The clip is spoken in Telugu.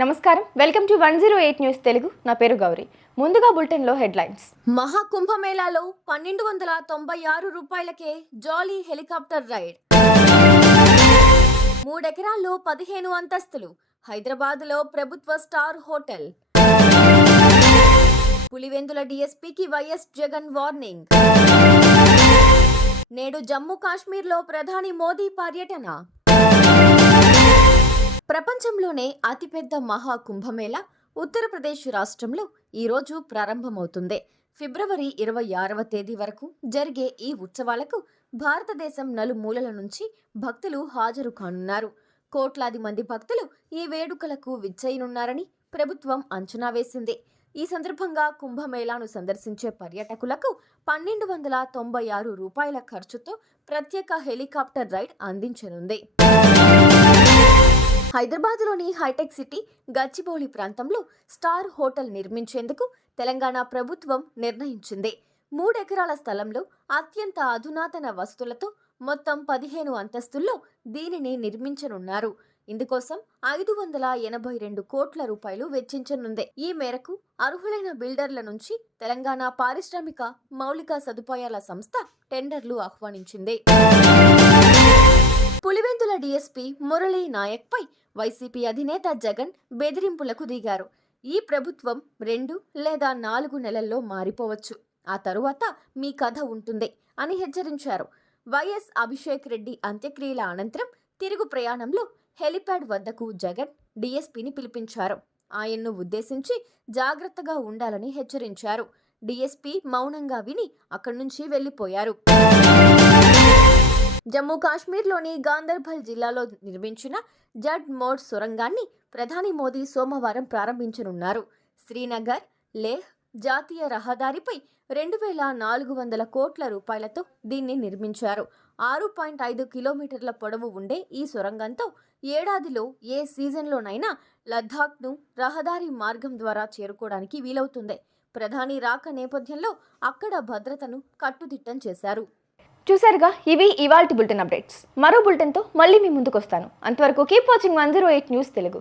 నమస్కారం, వెల్కమ్ టు 108 న్యూస్ తెలుగు. నా పేరు గౌరీ. ముందుగా బులెటిన్ లో హెడ్లైన్స్. మహాకుంభమేళాలో 1296 రూపాయలకే జాలీ హెలికాప్టర్ రైడ్. 3 ఎకరాల్లో 15 అంతస్తులు. హైదరాబాద్లో ప్రభుత్వ స్టార్ హోటల్. పులివెందుల డీఎస్పీకి వైఎస్ జగన్ వార్నింగ్. నేడు జమ్మూ కాశ్మీర్లో ప్రధాని మోదీ పర్యటన. ప్రపంచంలోనే అతిపెద్ద మహాకుంభమేళ ఉత్తరప్రదేశ్ రాష్ట్రంలో ఈరోజు ప్రారంభమవుతుంది. ఫిబ్రవరి 26వ తేదీ వరకు జరిగే ఈ ఉత్సవాలకు భారతదేశం నలుమూలల నుంచి భక్తులు హాజరు కానున్నారు. కోట్లాది మంది భక్తులు ఈ వేడుకలకు విచ్చేయనున్నారని ప్రభుత్వం అంచనా వేసింది. ఈ సందర్భంగా కుంభమేళాను సందర్శించే పర్యాటకులకు 1296 రూపాయల ఖర్చుతో ప్రత్యేక హెలికాప్టర్ రైడ్ అందించనుంది. హైదరాబాద్లోని హైటెక్ సిటీ గచ్చిబౌలి ప్రాంతంలో స్టార్ హోటల్ నిర్మించేందుకు తెలంగాణ ప్రభుత్వం నిర్ణయించింది. 3 ఎకరాల స్థలంలో అత్యంత అధునాతన వసతులతో మొత్తం 15 అంతస్తుల్లో దీనిని నిర్మించనున్నారు. ఇందుకోసం 582 కోట్ల రూపాయలు వెచ్చించనుంది. ఈ మేరకు అర్హులైన బిల్డర్ల నుంచి తెలంగాణ పారిశ్రామిక మౌలిక సదుపాయాల సంస్థ టెండర్లు ఆహ్వానించింది. పులివెందుల డీఎస్పీ మురళీ నాయక్పై వైసీపీ అధినేత జగన్ బెదిరింపులకు దిగారు. ఈ ప్రభుత్వం 2 లేదా 4 నెలల్లో మారిపోవచ్చు, ఆ తరువాత మీ కథ ఉంటుంది అని హెచ్చరించారు. వైఎస్ అభిషేక్ రెడ్డి అంత్యక్రియల అనంతరం తిరుగు ప్రయాణంలో హెలిప్యాడ్ వద్దకు జగన్ డీఎస్పీని పిలిపించారు. ఆయన్ను ఉద్దేశించి జాగ్రత్తగా ఉండాలని హెచ్చరించారు. డీఎస్పీ మౌనంగా విని అక్కడి నుంచి వెళ్లిపోయారు. జమ్మూ కాశ్మీర్లోని గాందర్బల్ జిల్లాలో నిర్మించిన జడ్ మోడ్ సొరంగాన్ని ప్రధాని మోదీ సోమవారం ప్రారంభించనున్నారు. శ్రీనగర్ లేహ్ జాతీయ రహదారిపై 2400 కోట్ల రూపాయలతో దీన్ని నిర్మించారు. 6.5 కిలోమీటర్ల పొడవు ఉండే ఈ సొరంగంతో ఏడాదిలో ఏ సీజన్లోనైనా లద్దాఖ్ను రహదారి మార్గం ద్వారా చేరుకోవడానికి వీలవుతుంది. ప్రధాని రాక నేపథ్యంలో అక్కడ భద్రతను కట్టుదిట్టం చేశారు. చూసారుగా, ఇవి ఇవాల్టి బులెటిన్ అప్డేట్స్. మరో బులెటిన్తో మళ్ళీ మీ ముందుకు వస్తాను. అంతవరకు కీప్ వాచింగ్ 108 న్యూస్ తెలుగు.